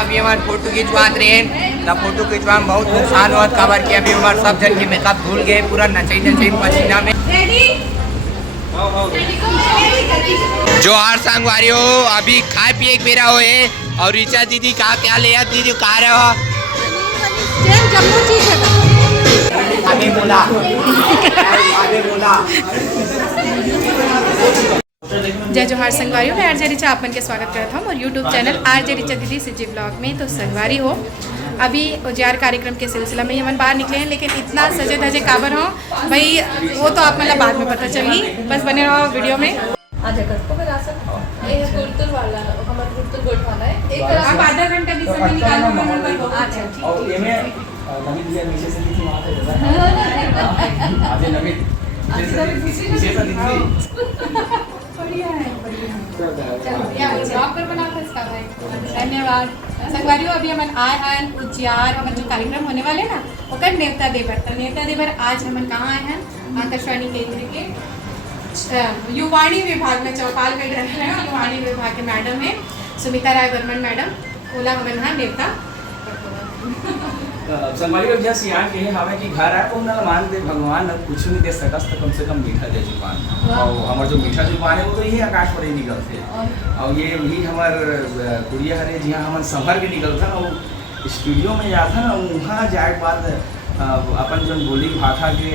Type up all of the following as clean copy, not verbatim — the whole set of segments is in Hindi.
अभी हमारे फोटो खिंचवात रहे तो फोटो खिंचवा में बहुत नुकसान हुआ खबर कि अभी हमारे सब जन के मेकअप धुल गए पूरा नचई नचई पसीना में। जो हर संगवारी हो अभी खाए पिए के बेरा होए और ऋचा दीदी कहा क्या ले दीदी कहा रहे हो आगे बोला जय जोहार संगवारी मैं आरजे रिचा आपन के स्वागत करता हूँ और यूट्यूब चैनल आरजे रिचा दीदी सिजी ब्लॉग में। तो संगवारी हो अभी उजियार कार्यक्रम के सिलसिला में हम बाहर निकले हैं, लेकिन इतना सजे धजे काबर हो भाई वो तो आप मतलब बाद में पता चली, बस बने रहो वीडियो में। आप आधा घंटा भी समय निकालो। धन्यवाद संगवारियों। अभी हम आए हैं उजियार हम जो कार्यक्रम होने वाले ना ओकर नेवता देवर। तो नेवता देवर आज हम कहाँ आए हैं आकाशवाणी केंद्र के युवाणी विभाग में चौपाल कर रहे हैं। युवाणी विभाग के मैडम है सुमिता राय बर्मन मैडम ओला हवन है नेवता संगवारी अब जैसे यहाँ के हमें कि घर है तो ना मान दे भगवान न कुछ नहीं दे सकता तो कम से कम मीठा दे जुबान। और हमारे जो मीठा जुबान है वो तो यही आकाश पर ही निकलते और ये वही हमारे कुड़िया हरे जहाँ हम संभर के निकलता ना वो स्टूडियो में जाता ना वहाँ जाए के बाद अपन जो बोली भाषा के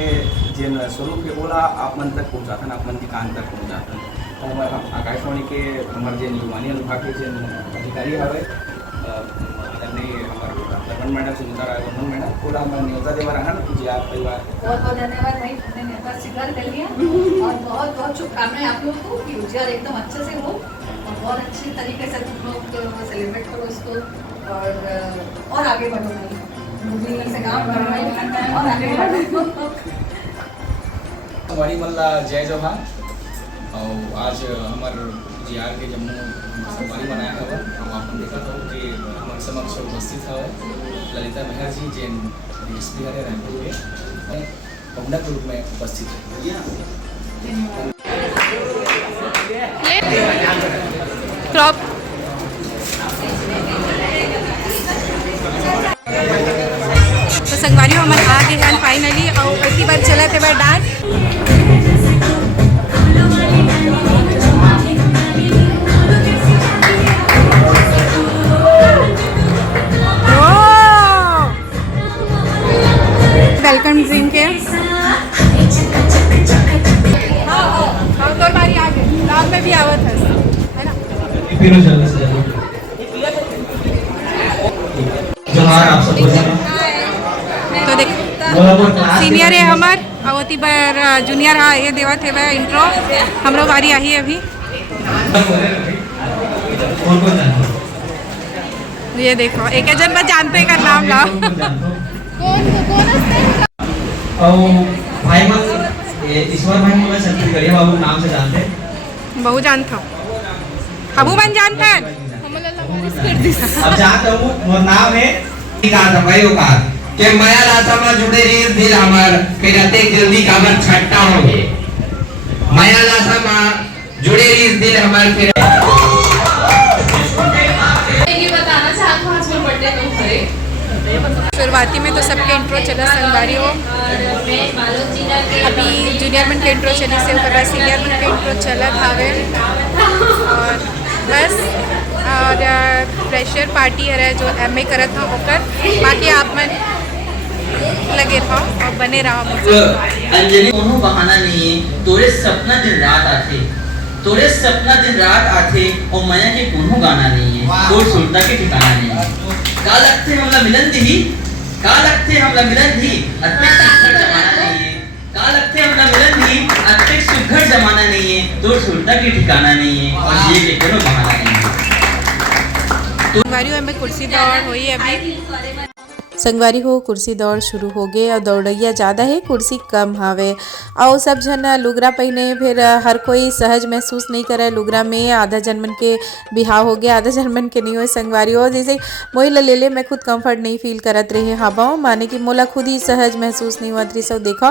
जिन स्वरूप के बोला आप मन तक पहुँचाता ना अपन के कान तक पहुँचाता। और आकाशवाणी के हमारे जिन युवानी विभाग के जिन अधिकारी हवे मैडम सुनीता राय बर्मन मैडम पूरा हमारा न्योता देवा रहा ना उजियार परिवार बहुत बहुत धन्यवाद भाई, हमने न्योता स्वीकार कर लिया और बहुत बहुत शुभकामनाएं आप लोगों को कि उजियार एकदम अच्छे से हो और बहुत अच्छी तरीके से तुम लोग सेलिब्रेट करो इसको और आगे बढ़ो भाई से काम करो और आगे बढ़ो। हमारी मल्ला जय जोहार। और आज हमारे उजियार के जम्मू संगवारी बनाया हुआ हम आपने देखा था कि हमारे समक्ष उपस्थित है ललिता मेहर जी जैन एसपी हरे रायपुर के पहुना के रूप में उपस्थित है। तो संगवारी हम आ गए हैं फाइनली और इसी बार चला थे बार डांस वेलकम ड्रीम के तो बारी आ गई रात में भी आवत है ना। तो देख सीनियर है हमार अवती पर जूनियर हाँ ये देवा थे वह इंट्रो हमरो बारी आई है अभी। ये देखो एक जन मैं जानते का नाम लाओ भाई ईश्वर भाई मुझे छत्तीसगढ़ी बाबू नाम से जानते बहु जानता हूँ बन जानता है अब जानता हूँ और नाम है के माया लाता में जुड़े रीर दिल हमार कहते जल्दी काबर छट्टा हो गए माया लाता में जुड़े रीर दिल हमार फिर ये बताना चाहता हूँ आज मेरा बर्थडे तुम करे शुरुआती में तो सबके इंट्रो चला संगवारी हो अभी जूनियर मन के इंट्रो चली से ऊपर सीनियर मन के इंट्रो चला थावे और बस और फ्रेशर पार्टी है जो एमए करत हो ओकर बाकी आप मन लगे रहो और बने रहो। अंजलि कोनो बहाना नहीं है तोरे सपना दिन रात आथे तोरे सपना दिन रात आथे और माया के कोनो गाना नहीं है तोर सुनता के ठिकाना नहीं है का लगते हमला मिलन दी का लगते हमला मिलन दी अत्यंत सुघड़ जमाना नहीं है का लगते हमला मिलन दी अत्यंत सुघड़ जमाना नहीं है तोर सुनता के ठिकाना नहीं है और ये के कोनो बहाना नहीं है। संगवारी में कुर्सी दौड़ हुई अभी संगवारी हो कुर्सी दौड़ शुरू हो गए और दौड़ैया ज़्यादा है कुर्सी कम हवे और सब जन लुगरा पहने फिर हर कोई सहज महसूस नहीं करे लुगरा में आधा जनमन के बिहाव हो गया आधा जनमन के नहीं हो संगवारी हो जैसे मोही ले ले मैं खुद कंफर्ट नहीं फील करत रहे हवा माने कि मोला खुद ही सहज महसूस नहीं हुआ सब देखो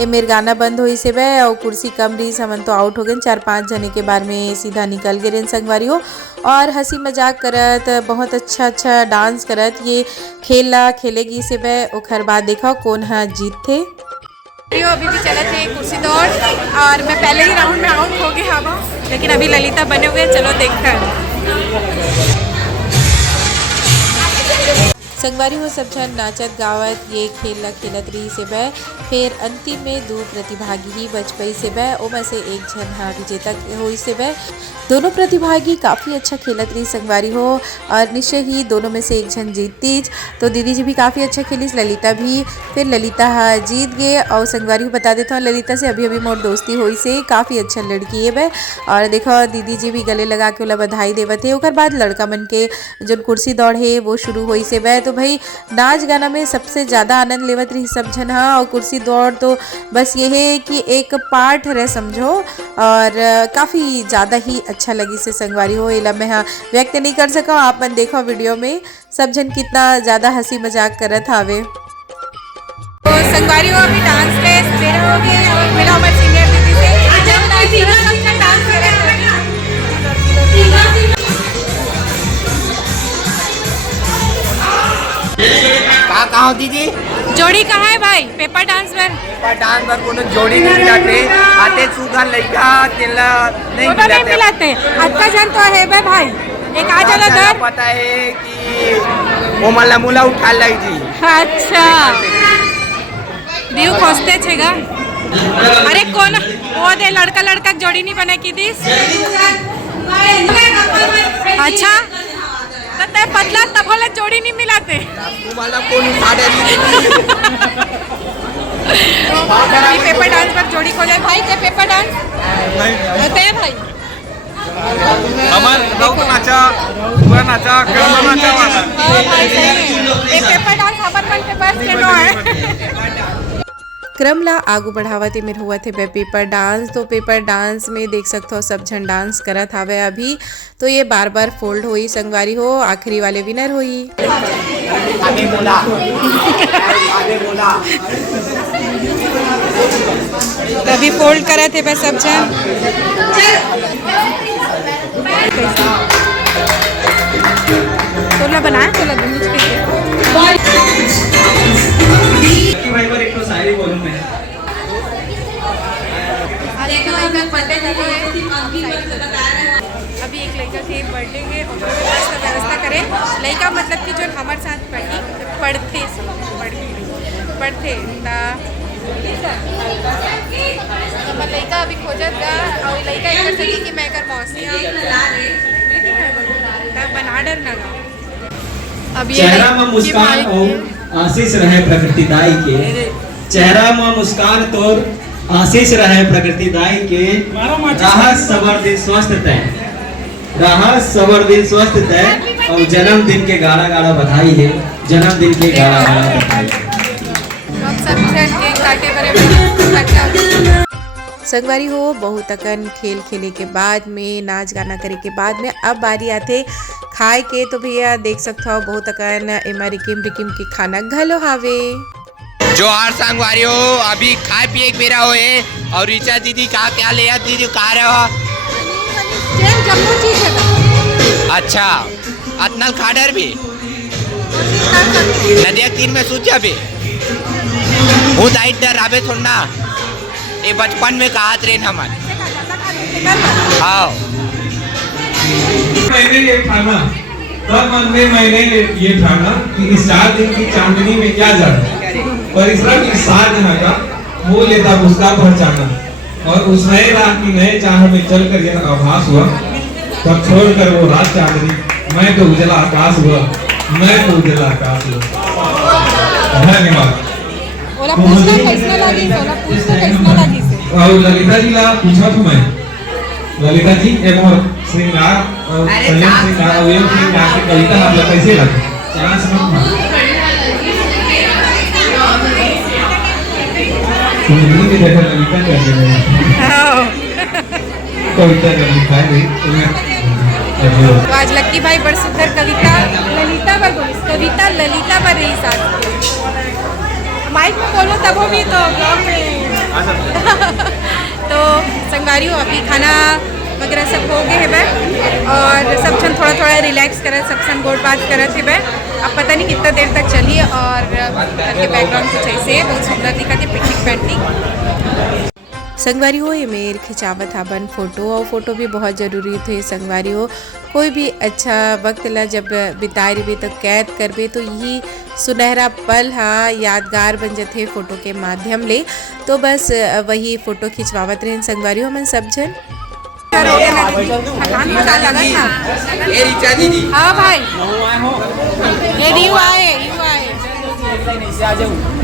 ये मेरे गाना बंद हुई से वह और कुर्सी कम रही समन तो आउट हो गए 4-5 जने के बार में सीधा निकल गए संगवारी हो और हंसी मजाक करत बहुत अच्छा डांस करत ये खेला खेलेगी से वह ओखर बाद देखो कौन है जीत थे अभी भी चले थे कुर्सी दौड़ और मैं पहले ही राउंड में आउट हो गया हवा लेकिन अभी ललिता बने हुए चलो देखते हैं। संगवारी हो सब जन नाचत गावत ये खेला खेलत रही से वह फिर अंतिम में 2 प्रतिभागी ही बच पाई से वह ओ में से एक जन हाँ विजेता हुई से वह दोनों प्रतिभागी काफ़ी अच्छा खेलत रही संगवारी हो और निश्चय ही दोनों में से एक जन जीतती तो दीदी जी भी काफ़ी अच्छा खेली ललिता भी फिर ललिता जीत गए और संगवारी को बता देता हूँ ललिता से अभी मोर दोस्ती हुई से काफ़ी अच्छा लड़की है वह और देखो दीदी जी भी गले लगा के उला बधाई देवत है ओकर बाद लड़का मन के जो कुर्सी दौड़ है वो शुरू हुई से वह तो भाई नाच गाना में सबसे ज़्यादा आनंद लेवत रही सब जन हाँ और कुर्सी दौड़ तो बस ये है कि एक पार्ट रहे समझो और काफ़ी ज़्यादा ही अच्छा लगी से संगवारी हो इला मैं हाँ व्यक्त नहीं कर सका आप मन देखो वीडियो में सब जन कितना ज़्यादा हंसी मजाक करत हावे तो संगवारी हो अभी डांस क्लास दे रहे होगे और मिला हमारे सीनियर दीदी से डांस कर रहे कहाँ दीदी जोड़ी कहाँ है भाई पेपर डांस में कोनो जोड़ी नहीं मिलाते आते सुगन लइका तेला नहीं मिलाते आपका जन तो है भाई एक आ जाला दर पता है कि वो मला मुला उठा लाई जी अच्छा दियो खोजते छेगा अरे कौन वो दे लड़का लड़का जोड़ी नहीं बने की दिस अच्छा तब पतला तब वाला जोड़ी नहीं मिलाते वाला कौन साड़े पेपर डांस पर जोड़ी को ले भाई ते पेपर डांस होते हैं भाई हमार लोग नाचा पूरा नाचा कर्मा नाचा वाला भाई एक पेपर डांस हमार मन के पास के नो है क्रम ला आगू बढ़ावते में हुआ थे पेपर डांस तो पेपर डांस में देख सकते हो सब जन डांस करत हावे अभी तो ये बार बार फोल्ड हुई संगवारी हो आखिरी वाले विनर हुई अभी फोल्ड करे थे बस सब जन तोला बनाया तोला भाई पर एक तो शायरी बोलूं मैं अभी एक लड़का के बर्थडे के और पास का व्यवस्था करे लड़का मतलब कि जो हमारे साथ पढ़ते लड़का अभी खोजत गा और लड़का एक कर सकी कि मैं कर मौसी बना डर ना अब ये चेहरा में मुस्कान और आशीष रहे प्रकृतिदाई के चेहरा में मुस्कान तोर आशीष रहे प्रकृतिदाई के राहत सबर दिन स्वस्थ तय राहत सबर दिन स्वस्थ तय और जन्मदिन के गाड़ा गाड़ा बधाई है जन्मदिन के गाड़ा गाड़ा बधाई संगवारी हो बहुत अकन खेल खेले के बाद में नाच गाना करे के बाद में अब बारी आते खाए के तो भैया देख सकते हो बहुत अकन एमा रिकिम के खाना घलो हावे जो हर संगवारी हो अभी खाए पिए के बेरा होए और ऋचा दीदी का क्या ले दीदी कहा रहे हो अच्छा अतनल खाडर भी नदिया तीर में सूचा भी वो दाइट डर आबे थोड़ा ये बचपन में कहा ट्रेन हमारे हाँ मैंने ये ठाना तब मन में मैंने ये ठाना कि इस 4 दिन की चांदनी में क्या जाना और इस रात की साथ का वो लेता उसका पहचाना और उस नए रात की नए चाह में चलकर यह आभास हुआ तब छोड़कर वो रात चांदनी मैं तो उजला आकाश हुआ मैं तो उजला आकाश हुआ धन्यवाद और ललिता जी ला पूछा तो मैं ललिता जी एक और श्रृंगार और संयम श्रृंगार और ये श्रृंगार की कविता आप लोग कैसे लगे चांस मत हिंदी में देखा ललिता कर दे रहे कविता कर लिखा है तो आज लक्की भाई बड़ सुंदर कविता ललिता पर बोली कविता ललिता पर रही साथ माइक में बोलो तब भी तो ब्लॉग में तो संगवारियों अभी खाना वगैरह सब हो गए है बे और सब जन थोड़ा थोड़ा रिलैक्स करे सब सन गोट बात करे थे बे अब पता नहीं कितना देर तक चली और घर के बैकग्राउंड कुछ ऐसे बहुत सुंदर दिखा थे पिकनिक पेंटिंग संगवारी हो ये मेर खिंचावत हाबन फोटो और फोटो भी बहुत ज़रूरी थे संगवारी हो कोई भी अच्छा वक्त ला जब बिताए रहे तो कैद करबे तो यही सुनहरा पल हाँ यादगार बन जाते फोटो के माध्यम ले तो बस वही फोटो खिंचवावत रहे संगवारी हो मन सब जन हाँ भाई ये रियू आए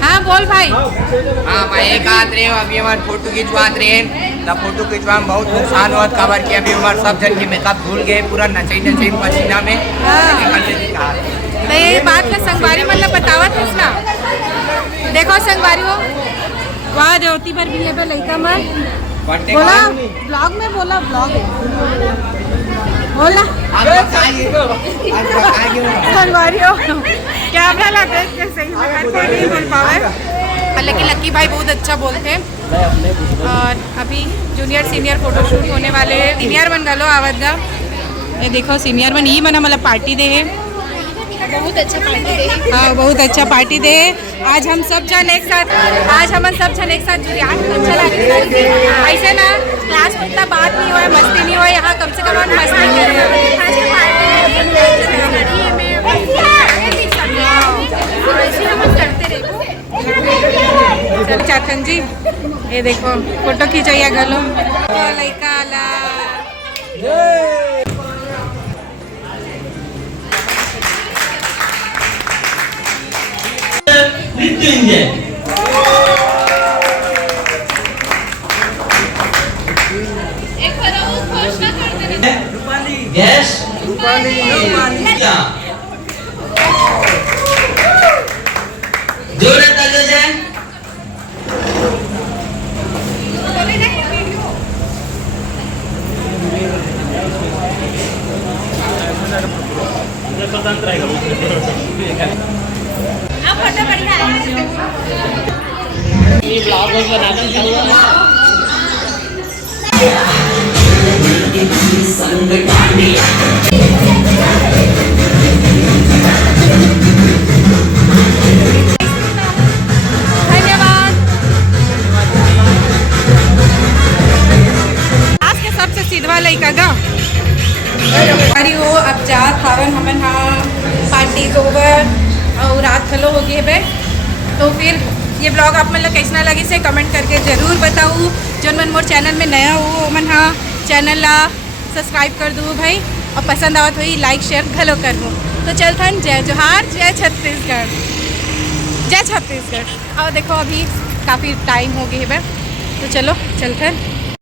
हाँ बोल भाई हाँ मैं एक आत रहे अभी हमारे फोटो खिंचवात रहे तब फोटो खिंचवा में बहुत नुकसान हुआ खबर कि अभी हमारे सब जन के मेकअप भूल गए पूरा नचई पसीना में तो ये बात का संगवारी मतलब बतावत है ना देखो संगवारी हो वहाँ ज्योति पर भी लेबे लड़का मन बोला ब्लॉग में बोला ब्लॉग बोला संगवारी हो कैमरा लगा के सही से कर कोई नहीं बोल पावे हालांकि लक्की भाई बहुत अच्छा बोलते हैं और अभी जूनियर सीनियर फोटोशूट होने वाले हैं सीनियर बन गलो आवत गा ये देखो सीनियर बन ये मना मतलब पार्टी दे बहुत अच्छा पार्टी दे हाँ बहुत अच्छा पार्टी दे आज हम सब जन एक साथ जुड़े अच्छा लगे ऐसे ना क्लास में इतना बात नहीं हुआ मस्ती नहीं हुआ यहाँ कम से कम मस्ती चल चाचन जी ये देखो फोटो खींचैया गलो लड़का आला मृत्युंजय गैस जोरदार तालियों से धन्यवाद आज के सबसे सीधवा लड़का गा अरे वो अब जात हावन हमन हाँ पार्टी ओवर और रात खलो हो गई है तो फिर ये ब्लॉग आप मतलब कैसा लगी से कमेंट करके ज़रूर बताऊँ जो मन मोर चैनल में नया हो मन हाँ चैनल ला सब्सक्राइब कर दूँ भाई और पसंद आवत हुई लाइक शेयर घलो कर दूँ तो चलथन जय जोहार जय छत्तीसगढ़ और देखो अभी काफ़ी टाइम हो गई है तो चलो चलथन।